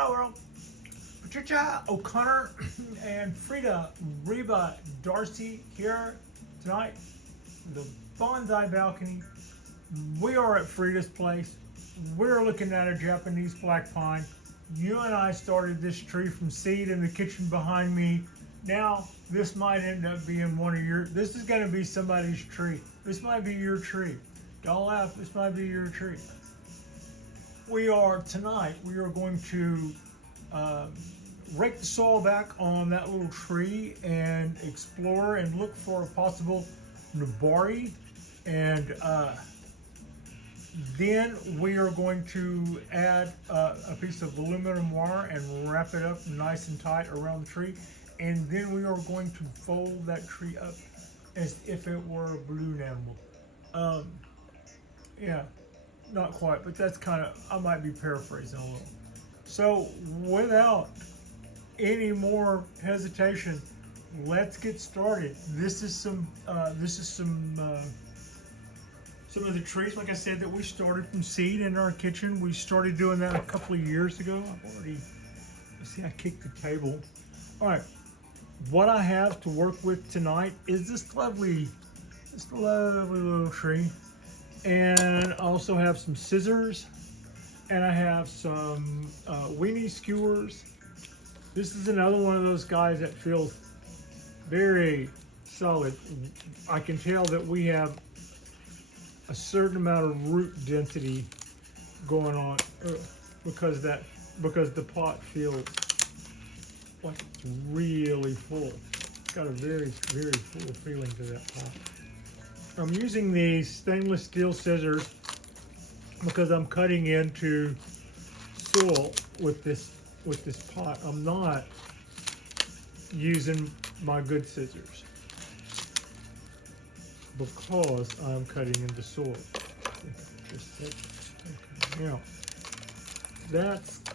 Hello world. Patricia, O'Connor, and Frida, Reba, Darcy here tonight. The Bonsai balcony. We are at Frida's place. We're looking at a Japanese black pine. You and I started this tree from seed in the kitchen behind me. Now, this might end up being this is going to be somebody's tree. This might be your tree. Don't laugh, this might be your tree. Tonight, we are going to rake the soil back on that little tree and explore and look for a possible nabari. And then we are going to add a piece of aluminum wire and wrap it up nice and tight around the tree. And then we are going to fold that tree up as if it were a balloon animal. Yeah, not quite, but that's kind of, I might be paraphrasing a little. So without any more hesitation, let's get started. This is some of the trees, like I said, that we started from seed in our kitchen. We started doing that a couple of years ago. I kicked the table. All right, what I have to work with tonight is this lovely little tree. And I also have some scissors, and I have some weenie skewers. This is another one of those guys that feels very solid. I can tell that we have a certain amount of root density going on because the pot feels like it's really full. It's got a very, very full feeling to that pot. I'm using these stainless steel scissors because I'm cutting into soil with this pot. I'm not using my good scissors because I'm cutting into soil. Okay. Now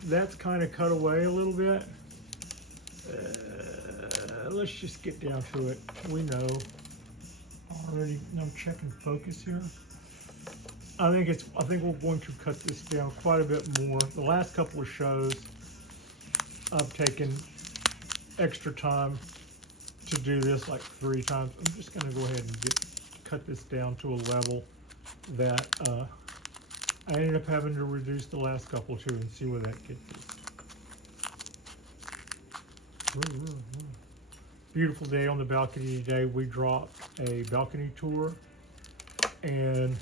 that's kind of cut away a little bit. Let's just get down to it. We know. Already, I'm checking focus here. I think we're going to cut this down quite a bit more. The last couple of shows, I've taken extra time to do this, like 3 times. I'm just going to go ahead and cut this down to a level that I ended up having to reduce the last couple to and see where that gets us. Beautiful day on the balcony today. We dropped a balcony tour, and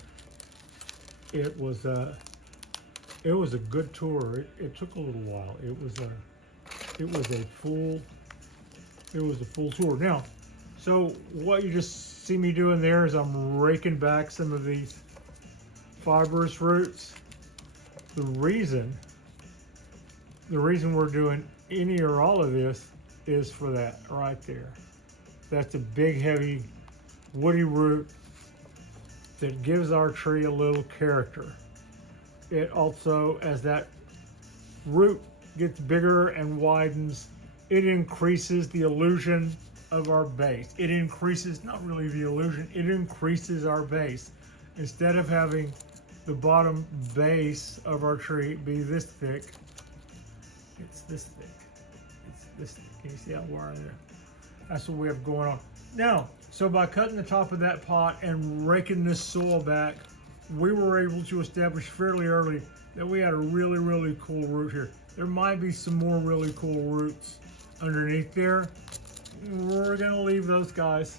it was a good tour. It took a little while. It was a full tour. Now, so what you just see me doing there is I'm raking back some of these fibrous roots. The reason we're doing any or all of this is for that right there. That's a big, heavy, woody root that gives our tree a little character. It also, as that root gets bigger and widens, it increases the illusion of our base. It increases, not really the illusion, it increases our base. Instead of having the bottom base of our tree be this thick, it's this thick. Can you see that wire there? That's what we have going on. Now, so by cutting the top of that pot and raking this soil back, we were able to establish fairly early that we had a really, really cool root here. There might be some more really cool roots underneath there. We're gonna leave those guys.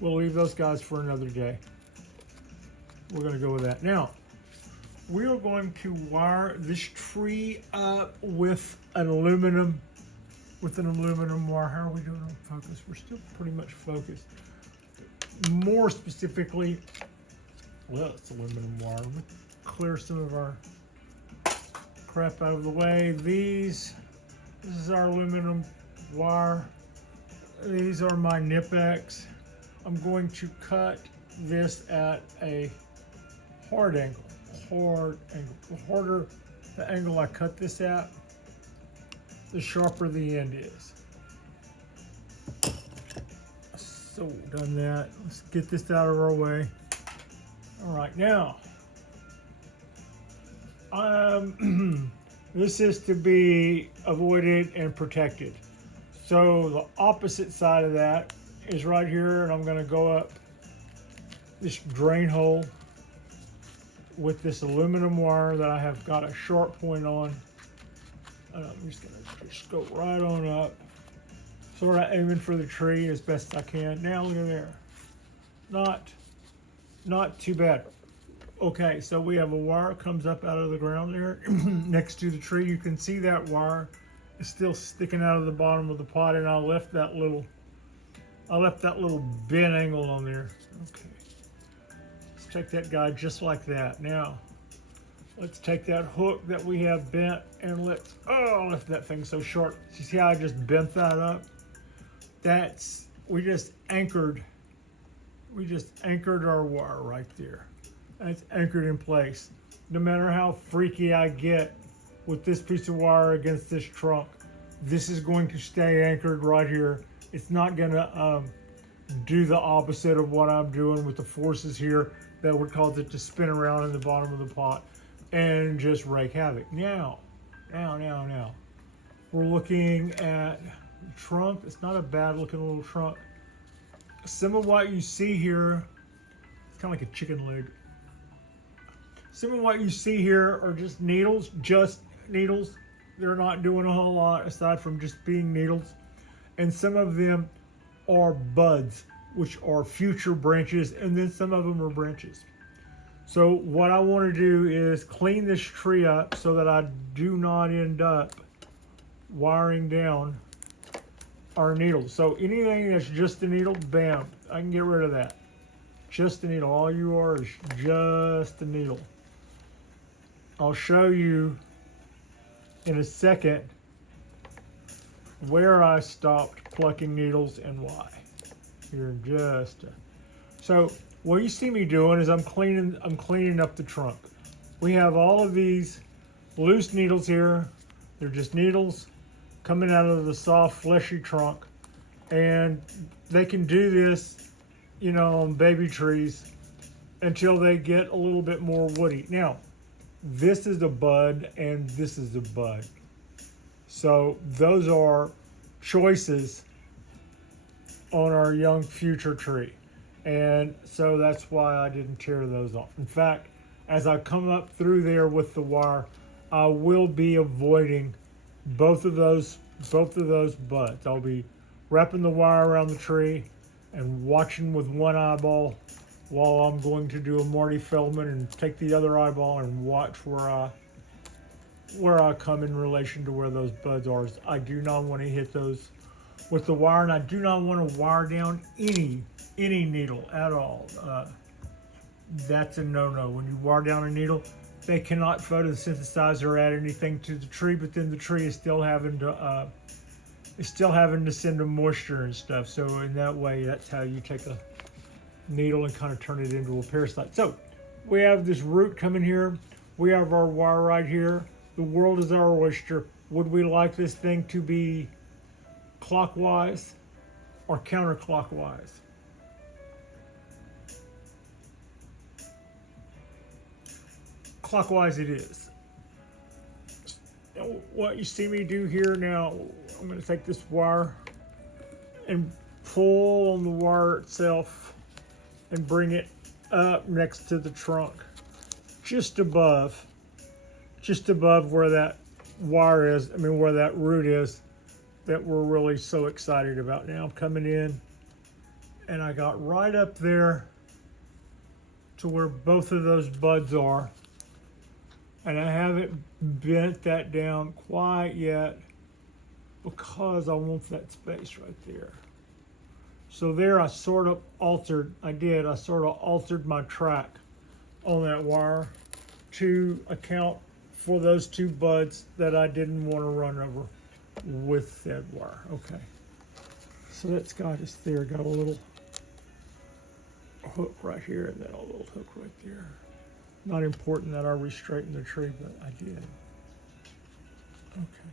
We'll leave those guys for another day. We're gonna go with that. Now, we are going to wire this tree up with an aluminum wire. How are we doing on focus? We're still pretty much focused. More specifically, well, it's aluminum wire. We'll clear some of our crap out of the way. This is our aluminum wire. These are my Nipex. I'm going to cut this at a hard angle. The harder the angle I cut this at, the sharper the end is. So done that. Let's get this out of our way. All right, now This is to be avoided and protected. So the opposite side of that is right here, and I'm going to go up this drain hole with this aluminum wire that I have got a sharp point on. And I'm just going to just go right on up, sort of aiming for the tree as best I can. Now look at there. Not too bad. Okay, so we have a wire comes up out of the ground there next to the tree. You can see that wire is still sticking out of the bottom of the pot, and I left that little bent angle on there. Okay, let's take that guy just like that. Now, let's take that hook that we have bent and let's lift that thing so short. You see how I just bent that up? We just anchored our wire right there. That's anchored in place. No matter how freaky I get with this piece of wire against this trunk, this is going to stay anchored right here. It's not gonna do the opposite of what I'm doing with the forces here that would cause it to spin around in the bottom of the pot and just wreak havoc. Now, we're looking at the trunk. It's not a bad looking little trunk. Some of what you see here, it's kind of like a chicken leg. Some of what you see here are just needles. They're not doing a whole lot aside from just being needles. And some of them are buds, which are future branches, and then some of them are branches. So what I want to do is clean this tree up so that I do not end up wiring down our needles. So anything that's just a needle, bam, I can get rid of that. Just a needle. All you are is just a needle. I'll show you in a second where I stopped plucking needles and why. Here in just so what you see me doing is I'm cleaning up the trunk. We have all of these loose needles here. They're just needles coming out of the soft fleshy trunk, and they can do this, on baby trees until they get a little bit more woody. Now, this is a bud and this is a bud. So those are choices on our young future tree. And so that's why I didn't tear those off. In fact, as I come up through there with the wire, I will be avoiding both of those buds. I'll be wrapping the wire around the tree and watching with one eyeball while I'm going to do a Marty Feldman and take the other eyeball and watch where I come in relation to where those buds are. I do not want to hit those with the wire, and I do not want to wire down any needle at all. That's a no-no. When you wire down a needle, they cannot photosynthesize or add anything to the tree, but then the tree is still having to send them moisture and stuff. So in that way, that's how you take a needle and kind of turn it into a parasite. So we have this root coming here. We have our wire right here. The world is our oyster. Would we like this thing to be clockwise or counterclockwise? Clockwise it is. What you see me do here now, I'm going to take this wire and pull on the wire itself and bring it up next to the trunk, just above where that wire is, where that root is that we're really so excited about. Now I'm coming in and I got right up there to where both of those buds are, and I haven't bent that down quite yet because I want that space right there. So there I sort of altered my track on that wire to account for those two buds that I didn't want to run over with that wire. Okay, so that's got us there, got a little hook right here and then a little hook right there. Not important that I re-straighten the tree, but I did. Okay.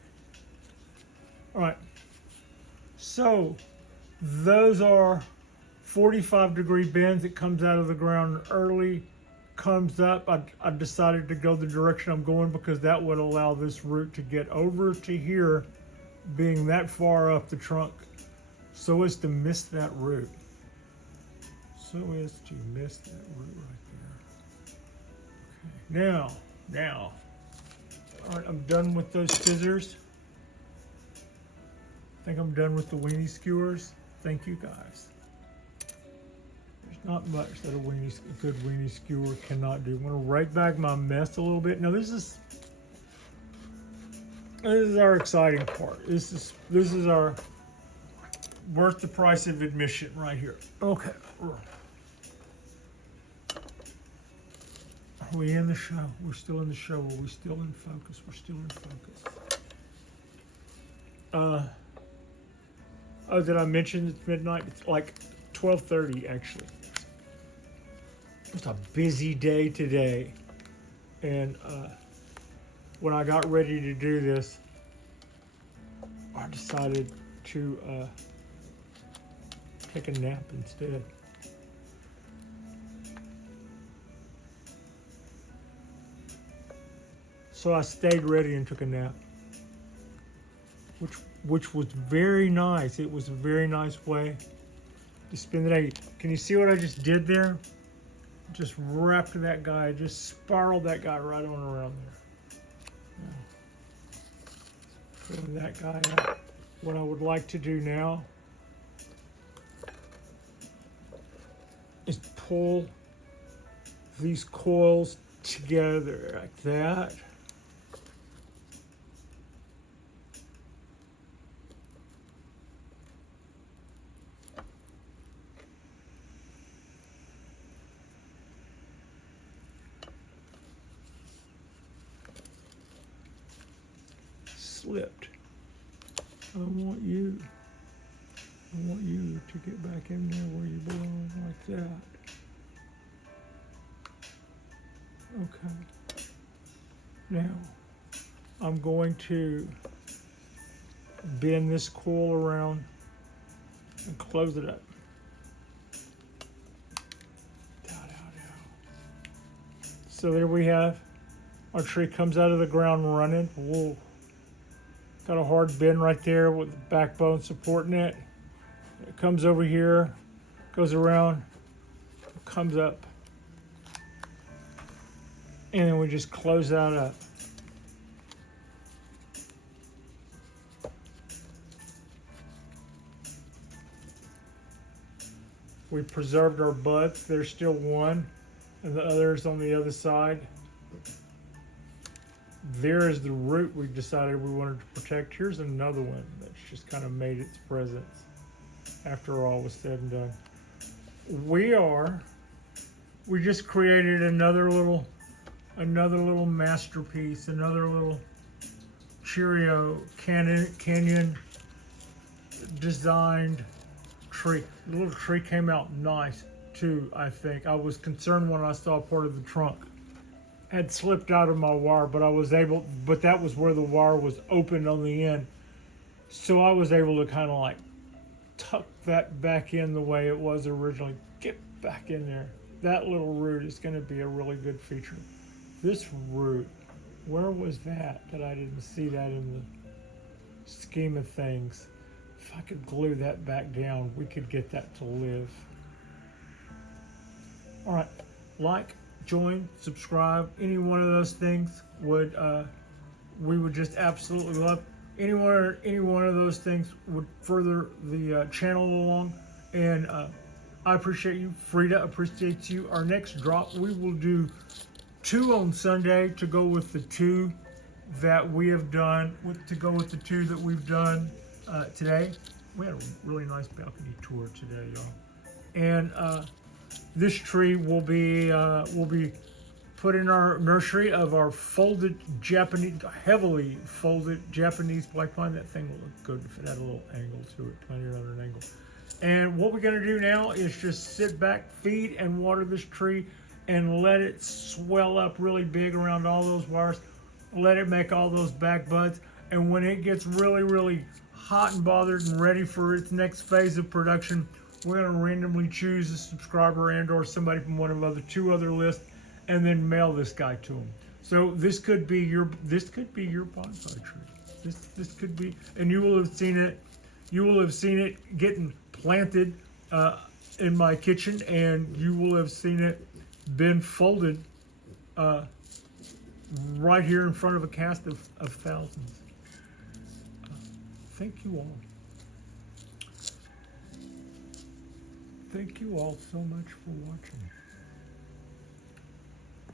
All right. So those are 45-degree bends. It comes out of the ground early comes up, I decided to go the direction I'm going because that would allow this root to get over to here, being that far up the trunk, so as to miss that root. So as to miss that root right there. Okay, now, all right, I'm done with those scissors. I think I'm done with the weenie skewers. Thank you guys. There's not much that a good weenie skewer cannot do. I'm gonna right back my mess a little bit. Now this is our exciting part. This is our worth the price of admission right here. Okay. Are we in the show? We're still in the show. Are we still in focus? We're still in focus. Oh, did I mention it's midnight? It's like 12:30 actually. It's a busy day today. And when I got ready to do this, I decided to take a nap instead. So I stayed ready and took a nap, which was very nice. It was a very nice way to spend the day. Can you see what I just did there? Just wrapped that guy, just spiraled that guy right on around there. Putting that guy out. What I would like to do now is pull these coils together like that. Slipped. I want you to get back in there where you belong, like that. Okay. Now, I'm going to bend this coil around and close it up. So there we have, our tree comes out of the ground running. Whoa. Got a hard bend right there with the backbone supporting it. It comes over here, goes around, comes up. And then we just close that up. We preserved our buds. There's still one, and the other's on the other side. There is the root we decided we wanted to protect. Here's another one that's just kind of made its presence after all was said and done. We just created another little masterpiece, another little Cheerio Canyon designed tree. The little tree came out nice too, I think. I was concerned when I saw part of the trunk had slipped out of my wire, but that was where the wire was open on the end. So I was able to kind of like tuck that back in the way it was originally. Get back in there. That little root is going to be a really good feature. This root, where was that I didn't see that in the scheme of things? If I could glue that back down, we could get that to live. All right, like, join, subscribe, any one of those things we would just absolutely love. Any one of those things would further the channel along, and I appreciate you. Frida appreciates you. Our next drop, we will do 2 on Sunday to go with the 2 that we have done. To go with the 2 that we've done today. We had a really nice balcony tour today, y'all. And this tree will be put in our nursery of our heavily folded Japanese black pine. That thing will look good if it had a little angle to it, plenty of an angle. And what we're gonna do now is just sit back, feed and water this tree, and let it swell up really big around all those wires. Let it make all those back buds. And when it gets really, really hot and bothered and ready for its next phase of production, we're gonna randomly choose a subscriber and or somebody from one of the 2 other lists and then mail this guy to them. So this could be your bonsai tree. This could be, and you will have seen it. You will have seen it getting planted in my kitchen, and you will have seen it been folded right here in front of a cast of thousands. Thank you all. Thank you all so much for watching.